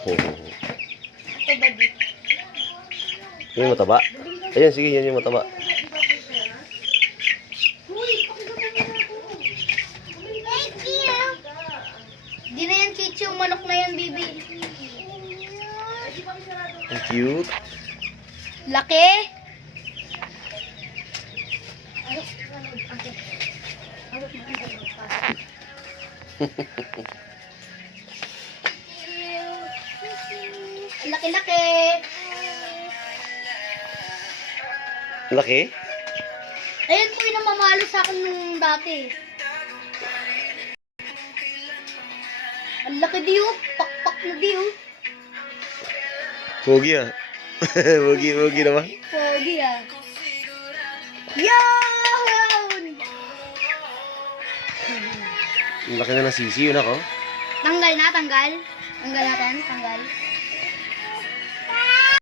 Oh. Ito ba di? Yung mataba. Ayan, sige, yan yung mataba. Di na yan chichi yung manok na yan, bibi. Ang cute. Laki! Laki-laki! Laki? Ayan po yung namamalo sa akin nung dati. Ang laki di oh. Pakpak na di oh. Pogi ah. pogi, pogi naman. Pogi ah. Yan! Ang laki na ng sisi, yun ako. Tanggal na, tanggal. Tanggal natin, tanggal.